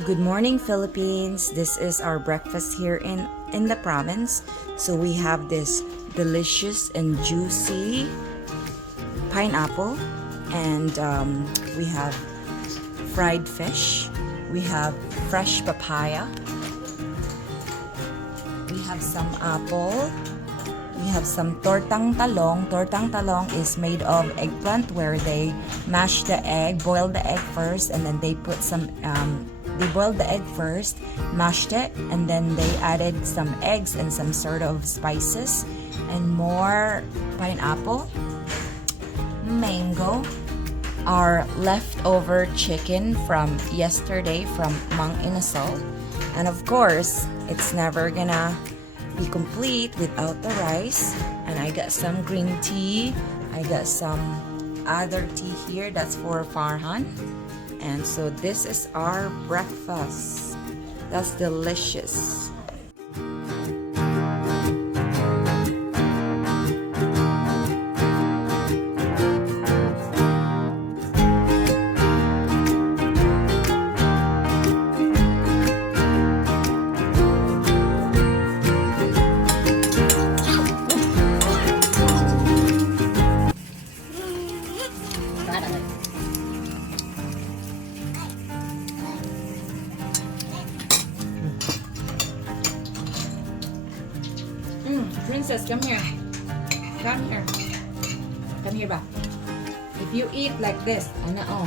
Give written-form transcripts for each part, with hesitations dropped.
Good morning, Philippines. This is our breakfast here in the province. So we have this delicious and juicy pineapple, and we have fried fish. We have fresh papaya. We have some apple. We have some tortang talong. Tortang talong is made of eggplant, where they mash the egg, boil the egg first, and then they put some, they boiled the egg first, mashed it, and then they added some eggs and some sort of spices, and more pineapple, mango, our leftover chicken from yesterday from Mang Inasal, and of course, it's never gonna be complete without the rice. And I got some green tea. I got some other tea here that's for Farhan. And so this is our breakfast. That's delicious. Princess, come here. Come here. Come here, ba? If you eat like this, ano,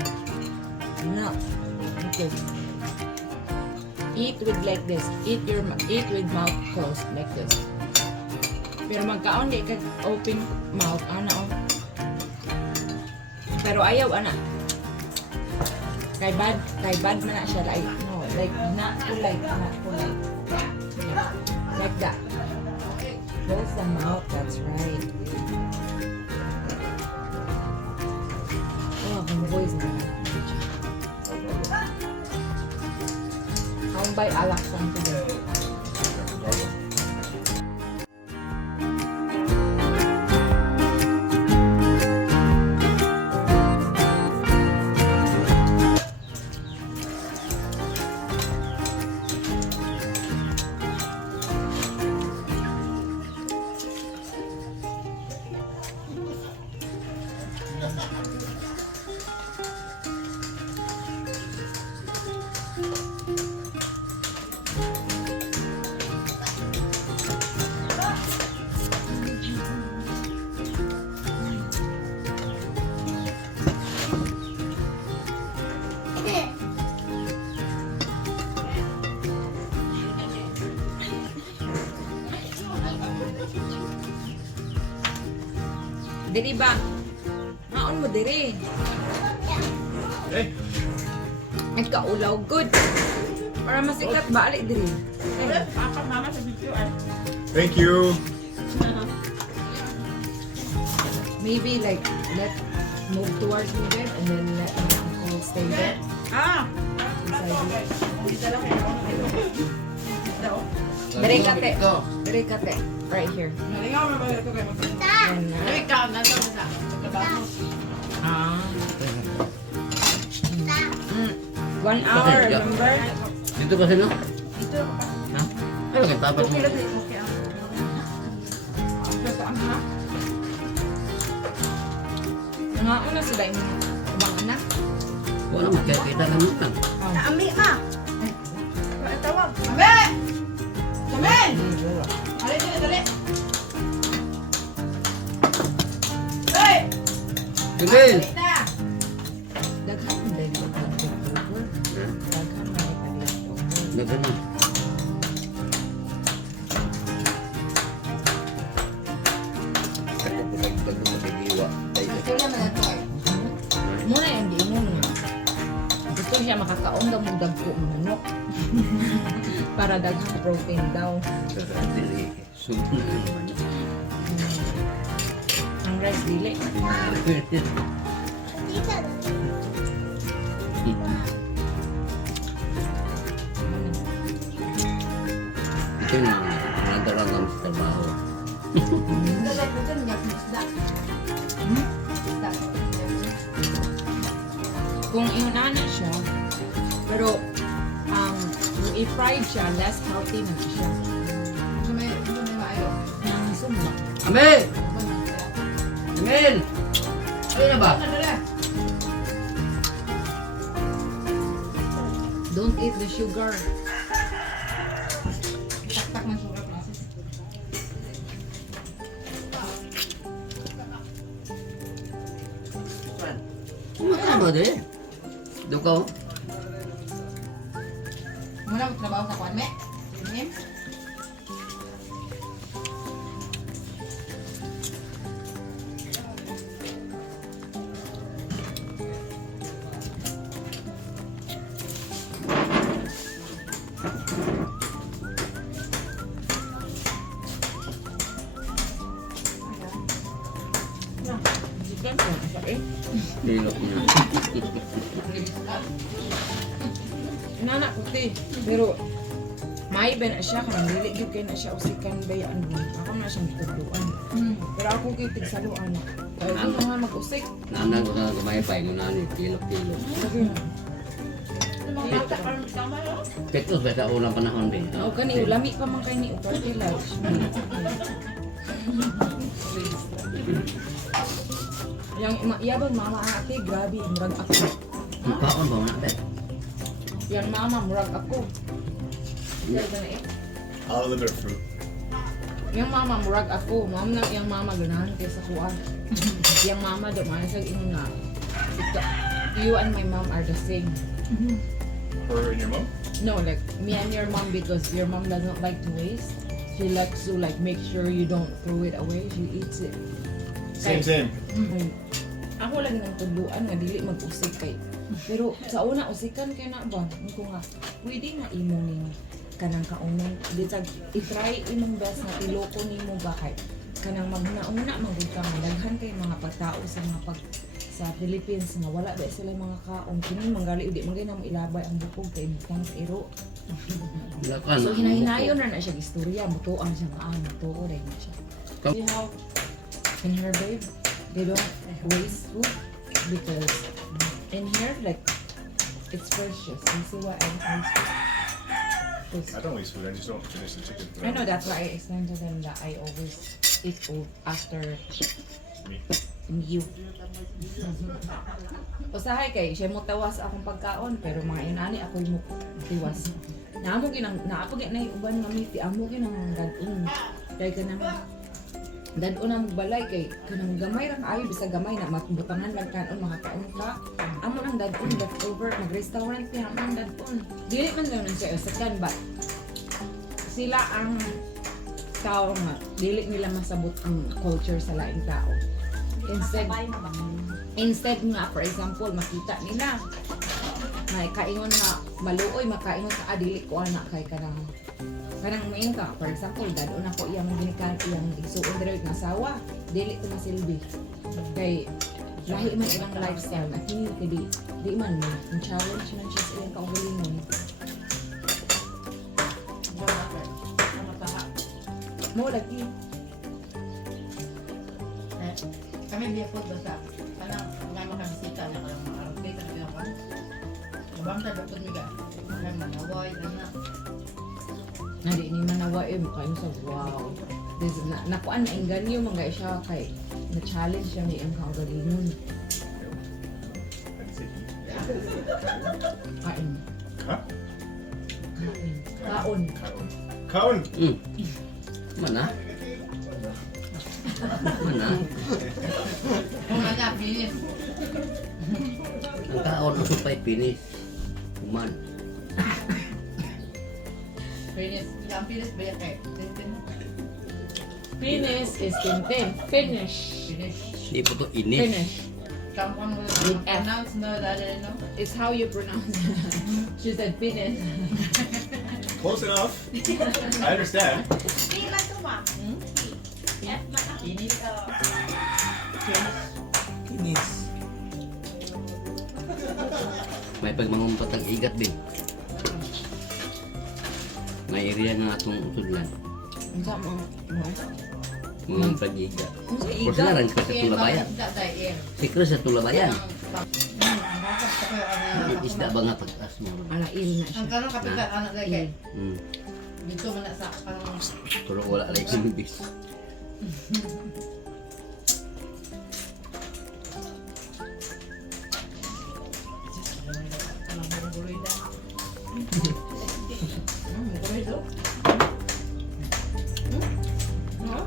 no. Okay. Eat with like this. Eat with mouth closed like this. Pero magkaon di ka open mouth, ano. Pero ayaw, ana. Kay bad man na siya, like, no, like, not polite. Yeah. Like that. Close the mouth, that's right. Oh, ang voice na. Ang bay alak sang today. Diri ba? Maon mo diri. Eh, Ay kaulaw good. Para masikat ba ali diri. Apa mama sa video ay? thank you. Maybe like let move towards me there and then let my uncle stay there. Ah! Beside you. Diri kate. Diri kate. Right here. Nalingaw na ba ito kayo? And, Ay, ikaw, nasa mo sa. ah. 1 hour, remember? Dito kasi no? Ito. Ha? Ano kaya tapat mo? Okay lang, okay. Ito saan ha? Nga una sila yung ibang anak. Wala magkakita naman lang. Ami ma! Ay, tawag. Ami! Samin! Dali, dali, dali. Hey! Sige! Dali na! Daghan mo dahil pag-leftover. Daghan mo dahil pag-leftover. Nagano. Kaya ko nagtago sa kagiwa. Ito naman ito ay. Muna yung di mo nga. Gusto siya makakaon daw mong dagko ng manok. Para daghang protein daw. Dili. Subo na naman. Ang rice dili. Ito yung nadaragang sa trabaho. Dali, ito niya. Isda. Isda. Kung iunahan siya, pero i-fried siya, less healthy na siya. May maayo. Nang sumba. Amen! Amen! Ayun na ba? Don't eat the sugar. Tak ng sugar process. Ano ba din? Doon ka oh. Muna magtrabaho sa kwan, me? Sim? Chicken po, masakit. Lilok niya. Inanak ko ti. Pero, may ba na siya, kung dili gyud kay na siya usikan bayaan mo. Ako na siyang tutuluan. Pero ako kay tigsaluan. Kaya ko nga mag-usik. Nanan ko na gamay pa yung nani. Kilok-kilok. Sige na. Petos ba sa unang panahon din? O kani, ulami pa man kay ni Uparte Lodge. Yang yabang mama ate, grabe, murag ako. Kaon ba mga bet? Yang mama, murag ako. Yan ba na eh? Oliver fruit. Yang mama, murag ako. Mama na, yang mama, ganahan kayo sa kuwan. Yang mama, dumaan sa inyo nga. You and my mom are the same. Her and your mom? No, like me and your mom, because your mom doesn't like to waste. She likes to like make sure you don't throw it away. She eats it. Same. Ako lang ng tuluan nga dili mag-usik kay. Pero sa una usikan kay na ba? Ko nga pwede na imo ning kanang kaunon. Ditag i-try imong best na iloko nimo ba kay kanang magnauna magud ka daghan kay mga pagtao sa mga pag sa Philippines nga wala ba sila mga kaon kini manggali di man na ilabay ang bukog kay butang sa iro. Lakan. So hinahinayon na siya istorya mutuan siya nga mutuo dai na siya. You know, in here babe, they don't waste food because in here like it's precious. You see what I waste food? I don't waste food. I just don't finish the chicken. I know that's why I explained to them that I always eat food after Me. you. Usahay kay siya mo tawas akong pagkaon pero mga inani ako mo tiwas. Naamo ginang naapo ginay uban nga miti amo ginang dadun. Kay kanang dadun ang balay kay kanang gamay ra kaayo bisa gamay na matbutangan lang kanon makakaon ka. Amo nang dadun leftover nag-restaurant niya amo nang dadun. Dili man lang siya usakan ba. Sila ang tao nga dili nila masabot ang culture sa laing tao. Instead nga, for example, makita nila may kaingon nga maluoy, makaingon sa adili ko anak kay kanang main ka. For example, dadon ako iyang ginikan iyang isuon direct na sawa, dili ko masilbi. Kay lahi man ilang lifestyle na kini kay di man mo ang challenge man siya sa iyang kaugalingon. Mo lagi. Kami biya po basta. Kanang nga makabisita na kanang mga arcade na biya ko. Mabang tayo po niga. Kanang manaway na. Nadi ni manawa makain sa wow. This na nakuan na inganyo mga siya kay na challenge siya ni ang kaugalingon. I can say eat. Kain. Huh? Kain. Kaon. Kaon. Mana? Mana? Kung nga bilis. Ang kaon ang supay pinis. Kuman. Bilis. Ilang bilis ba yan kay? Finish is tintin. Finish. Bilis. Di po to inis. Finish. Kampang mo With F. announce mo dali no? It's how you pronounce it. She said finish. Close enough. I understand. Bilis. May pagmangumpat ang igat din. May area nga atong utudlan. Ang sa mo. Mga pag-igat. Ang sa Kung sila rin ka sa tulabayan. Si Chris sa tulabayan. Isda ba nga pag-as mo? Alail na siya. Ang kanang kapitan, anak dahil kay. Hmm. Dito man na sa kanang Pero wala lang yung bis. kanang buloy da. Buloy do. No?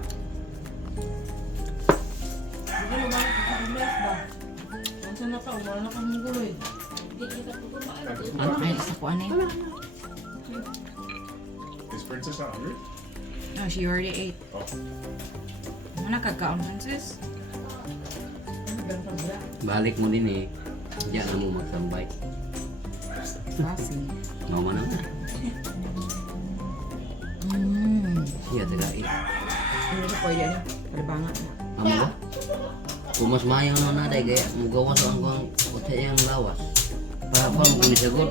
Hindi mo man kapag ba? Ang sana pa, wala na kang buloy. Ano ay isa ko ano? Is Princess not hungry? No, she already ate. Oh. Ano nagkakaon, Francis? Balik mo din eh. Diyan na mo magsambay. Kasi. Mama na. Siya tagain. Ano siya pwede ano? Palibangan na. Amo ba? Kung mas mayo na naday kaya mugawas ang kung kutsa yung lawas. Para pa mo kung isagot.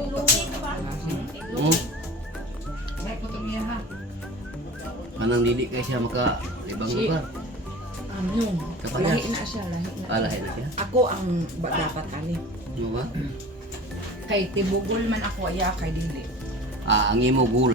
May putong niya ha. Anang dili kay siya maka ibang Si- lugar. Ano? Kapag Lahi yan. na siya, lahi na. Alahin na siya. Ako ang dapat ani. Ano ba? Kay tibugol man ako, iya kay dili. Ang imo gul.